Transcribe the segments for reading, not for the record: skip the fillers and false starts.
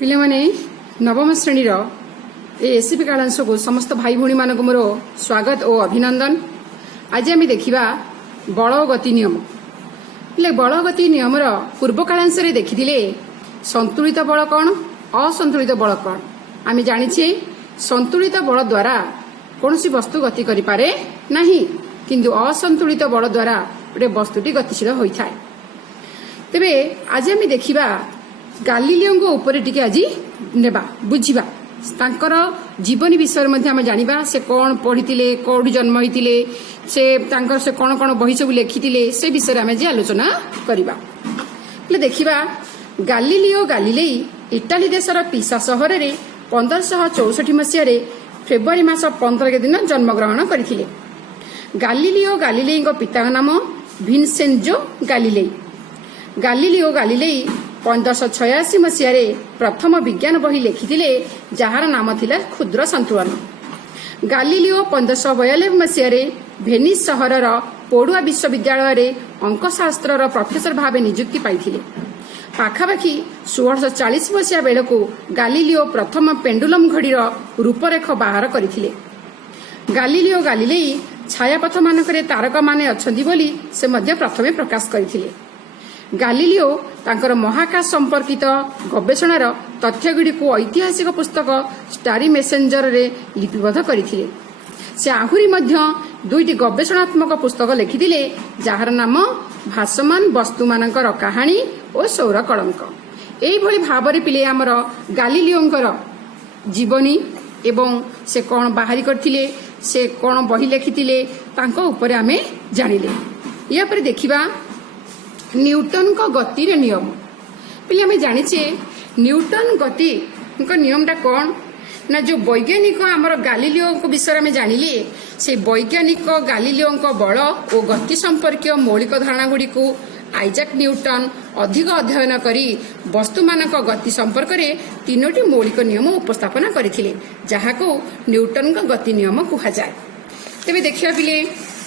ପିଲାମାନେ ନବମ ଶ୍ରେଣୀର ଏ ଏସିପି କାଳାଂଶକୁ ସମସ୍ତ ଭାଇ ଭଉଣୀମାନଙ୍କୁ ମୋର ସ୍ୱାଗତ ଓ ଅଭିନନ୍ଦନ। ଆଜି ଆମେ ଦେଖିବା ବଳ ଓ ଗତି ନିୟମ। ହେଲେ ବଳ ଓ ଗତି ନିୟମର ପୂର୍ବ କାଳାଂଶରେ ଦେଖିଥିଲେ ସନ୍ତୁଳିତ ବଳ କ'ଣ, ଅସନ୍ତୁଳିତ ବଳ କ'ଣ। ଆମେ ଜାଣିଛେ ସନ୍ତୁଳିତ ବଳ ଦ୍ୱାରା କୌଣସି ବସ୍ତୁ ଗତି କରିପାରେ ନାହିଁ, କିନ୍ତୁ ଅସନ୍ତୁଳିତ ବଳ ଦ୍ୱାରା ଗୋଟିଏ ବସ୍ତୁଟି ଗତିଶୀଳ ହୋଇଥାଏ। ତେବେ ଆଜି ଆମେ ଦେଖିବା ଗାଲିଲିଓଙ୍କ ଉପରେ ଟିକେ ଆଜି ନେବା ବୁଝିବା, ତାଙ୍କର ଜୀବନୀ ବିଷୟରେ ମଧ୍ୟ ଆମେ ଜାଣିବା। ସେ କ'ଣ ପଢିଥିଲେ, କୋଉଠି ଜନ୍ମ ହୋଇଥିଲେ, ସେ କ'ଣ କ'ଣ ବହି ସବୁ ଲେଖିଥିଲେ, ସେ ବିଷୟରେ ଆମେ ଆଜି ଆଲୋଚନା କରିବା। ହେଲେ ଦେଖିବା ଗାଲିଲିଓ ଗାଲିଲେଇ ଇଟାଲୀ ଦେଶର ପିସା ସହରରେ 1564 ମସିହାରେ ଫେବୃଆରୀ ମାସ 15 ଦିନ ଜନ୍ମଗ୍ରହଣ କରିଥିଲେ। ଗାଲିଲିଓ ଗାଲିଲେଇଙ୍କ ପିତାଙ୍କ ନାମ ଭିନସେଞ୍ଜୋ ଗାଲିଲେଇ। ଗାଲିଲିଓ ଗାଲିଲେଇ 1586 ମସିହାରେ ପ୍ରଥମ ବିଜ୍ଞାନ ବହି ଲେଖିଥିଲେ, ଯାହାର ନାମ ଥିଲା କ୍ଷୁଦ୍ର ସନ୍ତୁଳନ। ଗାଲିଲିଓ 1542 ମସିହାରେ ଭେନିସ୍ ସହରର ପୋଡୁଆ ବିଶ୍ୱବିଦ୍ୟାଳୟରେ ଅଙ୍କଶାସ୍ତ୍ରର ପ୍ରଫେସର ଭାବେ ନିଯୁକ୍ତି ପାଇଥିଲେ। ପାଖାପାଖି 1640 ମସିହା ବେଳକୁ ଗାଲିଲିଓ ପ୍ରଥମ ପେଣ୍ଡୁଲମ ଘଡ଼ିର ରୂପରେଖ ବାହାର କରିଥିଲେ। ଗାଲିଲିଓ ଗାଲିଲେଇ ଛାୟାପଥମାନଙ୍କରେ ତାରକାମାନେ ଅଛନ୍ତି ବୋଲି ସେ ମଧ୍ୟ ପ୍ରଥମେ ପ୍ରକାଶ କରିଥିଲେ। ଗାଲିଲିଓ ତାଙ୍କର ମହାକାଶ ସମ୍ପର୍କିତ ଗବେଷଣାର ତଥ୍ୟଗୁଡ଼ିକୁ ଐତିହାସିକ ପୁସ୍ତକ ଷ୍ଟାରି ମେସେଞ୍ଜରରେ ଲିପିବଦ୍ଧ କରିଥିଲେ। ସେ ଆହୁରି ମଧ୍ୟ 2ଟି ଗବେଷଣାତ୍ମକ ପୁସ୍ତକ ଲେଖିଥିଲେ, ଯାହାର ନାମ ଭାସମାନ ବସ୍ତୁମାନଙ୍କର କାହାଣୀ ଓ ସୌର କଳଙ୍କ। ଏଇଭଳି ଭାବରେ ପିଲେ ଆମର ଗାଲିଲିଓଙ୍କର ଜୀବନୀ ଏବଂ ସେ କ'ଣ ବାହାରି କରିଥିଲେ, ସେ କ'ଣ ବହି ଲେଖିଥିଲେ, ତାଙ୍କ ଉପରେ ଆମେ ଜାଣିଲେ। ୟା ପରେ ଦେଖିବା ନ୍ୟୁଟନଙ୍କ ଗତିର ନିୟମ। ପିଲେ ଆମେ ଜାଣିଛେ ନ୍ୟୁଟନ ଗତିଙ୍କ ନିୟମଟା କ'ଣ ନା, ଯୋଉ ବୈଜ୍ଞାନିକ ଆମର ଗାଲିଲିଓଙ୍କ ବିଷୟରେ ଆମେ ଜାଣିଲେ, ସେ ବୈଜ୍ଞାନିକ ଗାଲିଲିଓଙ୍କ ବଳ ଓ ଗତି ସମ୍ପର୍କୀୟ ମୌଳିକ ଧାରଣାଗୁଡ଼ିକୁ ଆଇଜାକ୍ ନ୍ୟୁଟନ ଅଧିକ ଅଧ୍ୟୟନ କରି ବସ୍ତୁମାନଙ୍କ ଗତି ସମ୍ପର୍କରେ 3ଟି ମୌଳିକ ନିୟମ ଉପସ୍ଥାପନ କରିଥିଲେ, ଯାହାକୁ ନ୍ୟୁଟନଙ୍କ ଗତି ନିୟମ କୁହାଯାଏ। ତେବେ ଦେଖିବା ପିଲେ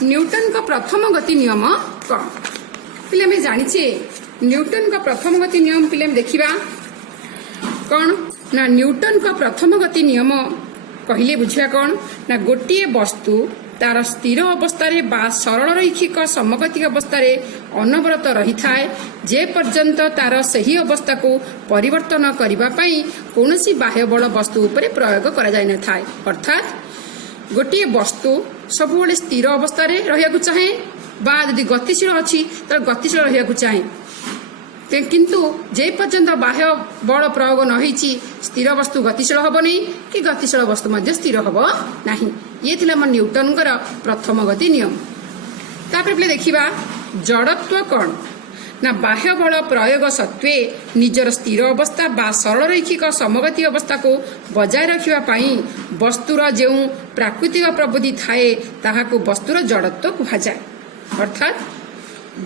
ନ୍ୟୁଟନଙ୍କ ପ୍ରଥମ ଗତି ନିୟମ କ'ଣ। ପିଲେ ଆମେ ଜାଣିଛେ ନ୍ୟୁଟନଙ୍କ ପ୍ରଥମ ଗତି ନିୟମ ପିଲେ ଆମେ ଦେଖିବା କ'ଣ ନା, ନ୍ୟୁଟନଙ୍କ ପ୍ରଥମ ଗତି ନିୟମ କହିଲେ ବୁଝିବା କ'ଣ ନା, ଗୋଟିଏ ବସ୍ତୁ ତାର ସ୍ଥିର ଅବସ୍ଥାରେ ବା ସରଳ ରୈଖିକ ସମଗତିକ ଅବସ୍ଥାରେ ଅନବରତ ରହିଥାଏ, ଯେ ପର୍ଯ୍ୟନ୍ତ ତାର ସେହି ଅବସ୍ଥାକୁ ପରିବର୍ତ୍ତନ କରିବା ପାଇଁ କୌଣସି ବାହ୍ୟ ବଳ ବସ୍ତୁ ଉପରେ ପ୍ରୟୋଗ କରାଯାଇନଥାଏ। ଅର୍ଥାତ୍ ଗୋଟିଏ ବସ୍ତୁ ସବୁବେଳେ ସ୍ଥିର ଅବସ୍ଥାରେ ରହିବାକୁ ଚାହେଁ ବା ଯଦି ଗତିଶୀଳ ଅଛି ତାହେଲେ ଗତିଶୀଳ ରହିବାକୁ ଚାହେଁ, କିନ୍ତୁ ଯେ ପର୍ଯ୍ୟନ୍ତ ବାହ୍ୟ ବଳ ପ୍ରୟୋଗ ନ ହେଇଛି ସ୍ଥିର ବସ୍ତୁ ଗତିଶୀଳ ହେବନି କି ଗତିଶୀଳ ବସ୍ତୁ ମଧ୍ୟ ସ୍ଥିର ହେବ ନାହିଁ। ଇଏ ଥିଲା ଆମର ନ୍ୟୁଟନଙ୍କର ପ୍ରଥମ ଗତି ନିୟମ। ତାପରେ ପିଲେ ଦେଖିବା ଜଡ଼ତ୍ୱ କ'ଣ ନା, ବାହ୍ୟ ବଳ ପ୍ରୟୋଗ ସତ୍ତ୍ୱେ ନିଜର ସ୍ଥିର ଅବସ୍ଥା ବା ସରଳ ରୈଖିକ ସମଗତି ଅବସ୍ଥାକୁ ବଜାୟ ରଖିବା ପାଇଁ ବସ୍ତୁର ଯେଉଁ ପ୍ରାକୃତିକ ପ୍ରବୃତ୍ତି ଥାଏ, ତାହାକୁ ବସ୍ତୁର ଜଡ଼ତ୍ୱ କୁହାଯାଏ। ଅର୍ଥାତ୍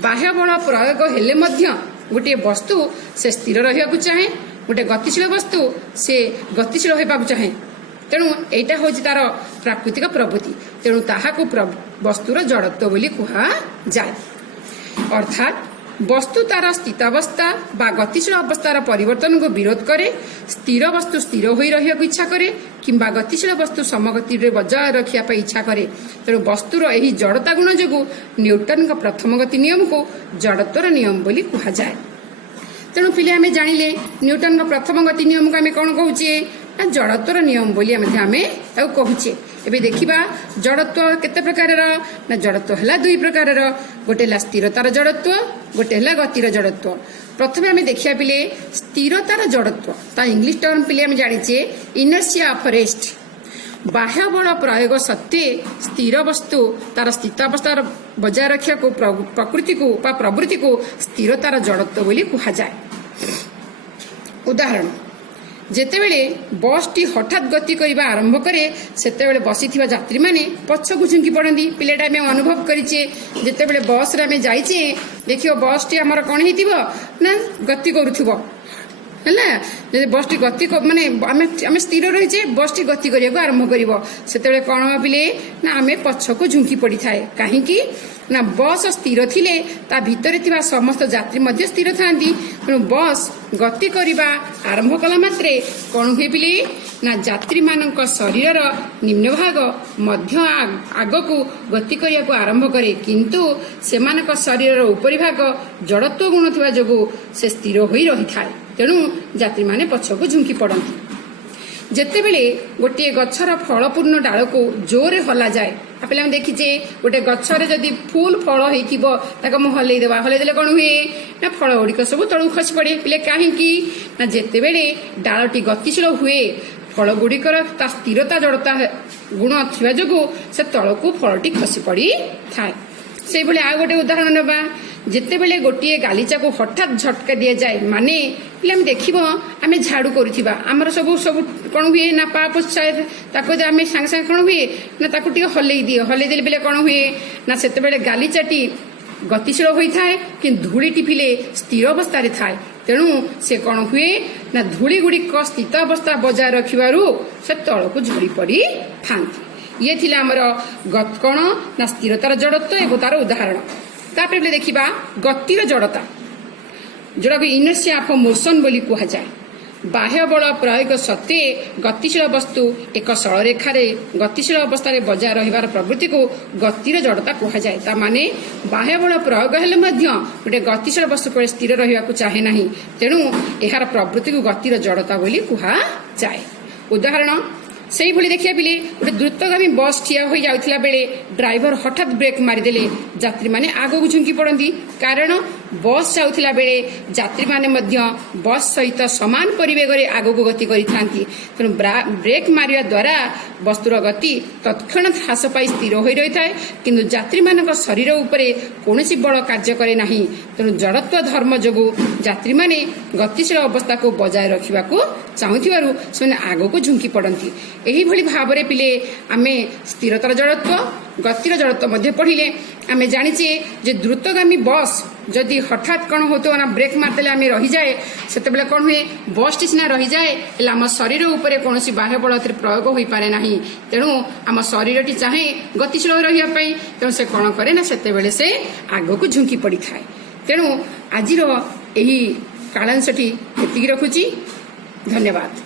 ବାହ୍ୟ ବଳ ପ୍ରୟୋଗ ହେଲେ ମଧ୍ୟ ଗୋଟିଏ ବସ୍ତୁ ସେ ସ୍ଥିର ରହିବାକୁ ଚାହେଁ, ଗୋଟିଏ ଗତିଶୀଳ ବସ୍ତୁ ସେ ଗତିଶୀଳ ହେବାକୁ ଚାହେଁ। ତେଣୁ ଏଇଟା ହେଉଛି ତାର ପ୍ରାକୃତିକ ପ୍ରବୃତ୍ତି, ତେଣୁ ତାହାକୁ ବସ୍ତୁର ଜଡ଼ତ୍ୱ ବୋଲି କୁହାଯାଏ। ଅର୍ଥାତ୍ ବସ୍ତୁ ତାର ସ୍ଥିତାବସ୍ଥା ବା ଗତିଶୀଳ ଅବସ୍ଥାର ପରିବର୍ତ୍ତନକୁ ବିରୋଧ କରେ, ସ୍ଥିର ବସ୍ତୁ ସ୍ଥିର ହୋଇ ରହିବାକୁ ଇଚ୍ଛା କରେ କିମ୍ବା ଗତିଶୀଳ ବସ୍ତୁ ସମଗତିରେ ବଜାୟ ରଖିବା ପାଇଁ ଇଚ୍ଛା କରେ। ତେଣୁ ବସ୍ତୁର ଏହି ଜଡ଼ତା ଗୁଣ ଯୋଗୁଁ ନ୍ୟୁଟନଙ୍କ ପ୍ରଥମ ଗତି ନିୟମକୁ ଜଡ଼ତ୍ୱର ନିୟମ ବୋଲି କୁହାଯାଏ। ତେଣୁ ପିଲେ ଆମେ ଜାଣିଲେ ନ୍ୟୁଟନଙ୍କ ପ୍ରଥମ ଗତି ନିୟମକୁ ଆମେ କ'ଣ କହୁଛେ ନା, ଜଡ଼ତ୍ୱର ନିୟମ ବୋଲି ଆମେ ତାକୁ କହୁଛେ। ଏବେ ଦେଖିବା ଜଡ଼ତ୍ୱ କେତେ ପ୍ରକାରର ନା, ଜଡ଼ତ୍ୱ ହେଲା 2 ପ୍ରକାରର, ଗୋଟେ ହେଲା ସ୍ଥିରତାର ଜଡ଼ତ୍ୱ, ଗୋଟେ ହେଲା ଗତିର ଜଡ଼ତ୍ୱ। ପ୍ରଥମେ ଆମେ ଦେଖିବା ପିଲେ ସ୍ଥିରତାର ଜଡ଼ତ୍ୱ। ତା ଇଂଲିଶ ଟର୍ମ ପିଲେ ଆମେ ଜାଣିଛେ ଇନର୍ସିଆ ଅଫ ରେଷ୍ଟ। ବାହ୍ୟ ବଳ ପ୍ରୟୋଗ ସତ୍ତ୍ୱେ ସ୍ଥିର ବସ୍ତୁ ତାର ସ୍ଥିତାବସ୍ଥାର ବଜାୟ ରଖିବାକୁ ପ୍ରବୃତ୍ତିକୁ ସ୍ଥିରତାର ଜଡ଼ତ୍ୱ ବୋଲି କୁହାଯାଏ। ଉଦାହରଣ, ଯେତେବେଳେ ବସ୍ଟି ହଠାତ୍ ଗତି କରିବା ଆରମ୍ଭ କରେ, ସେତେବେଳେ ବସିଥିବା ଯାତ୍ରୀମାନେ ପଛକୁ ଝୁଙ୍କି ପଡ଼ନ୍ତି। ପିଲାଟା ଆମେ ଅନୁଭବ କରିଛେ, ଯେତେବେଳେ ବସ୍ରେ ଆମେ ଯାଇଛେ ଦେଖିବ ବସ୍ଟି ଆମର କ'ଣ ହେଇଥିବ ନା, ଗତି କରୁଥିବ। ହେଲା ଯଦି ବସ୍ଟି ଗତି ମାନେ ଆମେ ସ୍ଥିର ରହିଛେ ବସ୍ଟି ଗତି କରିବାକୁ ଆରମ୍ଭ କରିବ ସେତେବେଳେ କ'ଣ ଭାବିଲେ ନା ଆମେ ପଛକୁ ଝୁଙ୍କି ପଡ଼ିଥାଏ କାହିଁକି ନା ବସ୍ ସ୍ଥିର ଥିଲେ ତା ଭିତରେ ଥିବା ସମସ୍ତ ଯାତ୍ରୀ ମଧ୍ୟ ସ୍ଥିର ଥାନ୍ତି ତେଣୁ ବସ୍ ଗତି କରିବା ଆରମ୍ଭ କଲା ମାତ୍ରେ କ'ଣ ହୁଏ ବିଲେ ନା ଯାତ୍ରୀମାନଙ୍କ ଶରୀରର ନିମ୍ନ ଭାଗ ମଧ୍ୟ ଆଗକୁ ଗତି କରିବାକୁ ଆରମ୍ଭ କରେ କିନ୍ତୁ ସେମାନଙ୍କ ଶରୀରର ଉପରି ଭାଗ ଜଡ଼ତ୍ୱ ଗୁଣ ଥିବା ଯୋଗୁଁ ସେ ସ୍ଥିର ହୋଇ ରହିଥାଏ ତେଣୁ ଯାତ୍ରୀମାନେ ପଛକୁ ଝୁଙ୍କି ପଡ଼ନ୍ତି ଯେତେବେଳେ ଗୋଟିଏ ଗଛର ଫଳପୂର୍ଣ୍ଣ ଡାଳକୁ ଜୋରରେ ହଲାଯାଏ ଆପେ ଆମେ ଦେଖିଛେ ଗୋଟେ ଗଛରେ ଯଦି ଫୁଲ ଫଳ ହେଇଥିବ ତାକୁ ମୁଁ ହଲେଇଦେବା ହଲେଇଦେଲେ କ'ଣ ହୁଏ ନା ଫଳ ଗୁଡ଼ିକ ସବୁ ତଳକୁ ଖସି ପଡ଼େ ପିଲେ କାହିଁକି ନା ଯେତେବେଳେ ଡାଳଟି ଗତିଶୀଳ ହୁଏ ଫଳ ଗୁଡ଼ିକର ତା ସ୍ଥିରତା ଜଡ଼ତା ଗୁଣ ଥିବା ଯୋଗୁଁ ସେ ତଳକୁ ଫଳଟି ଖସି ପଡ଼ିଥାଏ ସେଇଭଳି ଆଉ ଗୋଟେ ଉଦାହରଣ ନେବା ଯେତେବେଳେ ଗୋଟିଏ ଗାଲିଚାକୁ ହଠାତ୍ ଝଟକା ଦିଆଯାଏ ମାନେ ପିଲେ ଆମେ ଦେଖିବ ଆମେ ଝାଡୁ କରୁଥିବା ଆମର ସବୁ କ'ଣ ହୁଏ ନା ପା ପୋଛା ତାକୁ ଆମେ ସାଙ୍ଗେ ସାଙ୍ଗେ କ'ଣ ହୁଏ ନା ତାକୁ ଟିକେ ହଲେଇ ଦେଲେ ବେଲେ କ'ଣ ହୁଏ ନା ସେତେବେଳେ ଗାଲିଚାଟି ଗତିଶୀଳ ହୋଇଥାଏ କିନ୍ତୁ ଧୂଳିଟି ପିଲେ ସ୍ଥିର ଅବସ୍ଥାରେ ଥାଏ ତେଣୁ ସେ କ'ଣ ହୁଏ ନା ଧୂଳି ଗୁଡ଼ିକ ସ୍ଥିତ ଅବସ୍ଥା ବଜାୟ ରଖିବାରୁ ସେ ତଳକୁ ଝଡ଼ି ପଡ଼ିଥାନ୍ତି ଇଏ ଥିଲା ଆମର କ'ଣ ନା ସ୍ଥିରତାର ଜଡ଼ତ୍ୱ ଏବଂ ତାର ଉଦାହରଣ ତାପରେ ଦେଖିବା ଗତିର ଜଡ଼ତା ଯୋଉଟାକୁ ଇନର୍ସିଆ ଅଫ୍ ମୋସନ ବୋଲି କୁହାଯାଏ ବାହ୍ୟ ବଳ ପ୍ରୟୋଗ ସତ୍ତ୍ୱେ ଗତିଶୀଳ ବସ୍ତୁ ଏକ ସରଳରେଖାରେ ଗତିଶୀଳ ଅବସ୍ଥାରେ ବଜାୟ ରହିବାର ପ୍ରବୃତ୍ତିକୁ ଗତିର ଜଡ଼ତା କୁହାଯାଏ ତା ମାନେ ବାହ୍ୟ ବଳ ପ୍ରୟୋଗ ହେଲେ ମଧ୍ୟ ଗୋଟେ ଗତିଶୀଳ ବସ୍ତୁ ଉପରେ ସ୍ଥିର ରହିବାକୁ ଚାହେଁ ନାହିଁ ତେଣୁ ଏହାର ପ୍ରବୃତ୍ତିକୁ ଗତିର ଜଡ଼ତା ବୋଲି କୁହାଯାଏ ଉଦାହରଣ ସେଇଭଳି ଦେଖିବା ପିଲେ ଗୋଟେ ଦ୍ରୁତଗାମୀ ବସ୍ ଠିଆ ହୋଇ ଯାଉଥିଲା ବେଳେ ଡ୍ରାଇଭର ହଠାତ୍ ବ୍ରେକ୍ ମାରିଦେଲେ ଯାତ୍ରୀମାନେ ଆଗକୁ ଝୁଙ୍କି ପଡ଼ନ୍ତି କାରଣ ବସ୍ ଯାଉଥିଲା ବେଳେ ଯାତ୍ରୀମାନେ ମଧ୍ୟ ବସ୍ ସହିତ ସମାନ ପରିବେଗରେ ଆଗକୁ ଗତି କରିଥାନ୍ତି ତେଣୁ ବ୍ରେକ୍ ମାରିବା ଦ୍ୱାରା ବସ୍ତୁର ଗତି ତତ୍କ୍ଷଣାତ୍ ହ୍ରାସ ପାଇ ସ୍ଥିର ହୋଇ ରହିଥାଏ କିନ୍ତୁ ଯାତ୍ରୀମାନଙ୍କ ଶରୀର ଉପରେ କୌଣସି ବଳ କାର୍ଯ୍ୟ କରେ ନାହିଁ ତେଣୁ ଜଡ଼ତ୍ୱ ଧର୍ମ ଯୋଗୁଁ ଯାତ୍ରୀମାନେ ଗତିଶୀଳ ଅବସ୍ଥାକୁ ବଜାୟ ରଖିବାକୁ ଚାହୁଁଥିବାରୁ ସେମାନେ ଆଗକୁ ଝୁଙ୍କି ପଡ଼ନ୍ତି ଏହିଭଳି ଭାବରେ ପିଲେ ଆମେ ସ୍ଥିରତାର ଜଡ଼ତ୍ୱ ଗତିର ଜଡ଼ତ୍ୱ ମଧ୍ୟ ପଢ଼ିଲେ ଆମେ ଜାଣିଛେ ଯେ ଦ୍ରୁତଗାମୀ ବସ୍ ଯଦି ହଠାତ୍ କ'ଣ ହେଉଥିବ ନା ବ୍ରେକ୍ ମାରିଦେଲେ ଆମେ ରହିଯାଏ ସେତେବେଳେ କ'ଣ ହୁଏ ବସ୍ଟି ସିନା ରହିଯାଏ ହେଲେ ଆମ ଶରୀର ଉପରେ କୌଣସି ବାହ୍ୟ ବଳ ଏଥିରେ ପ୍ରୟୋଗ ହୋଇପାରେ ନାହିଁ ତେଣୁ ଆମ ଶରୀରଟି ଚାହେଁ ଗତିଶୀଳ ରହିବା ପାଇଁ ତେଣୁ ସେ କ'ଣ କରେ ନା ସେତେବେଳେ ସେ ଆଗକୁ ଝୁଙ୍କି ପଡ଼ିଥାଏ ତେଣୁ ଆଜିର ଏହି କାଳାଂଶଟି ଏତିକି ରଖୁଛି ଧନ୍ୟବାଦ।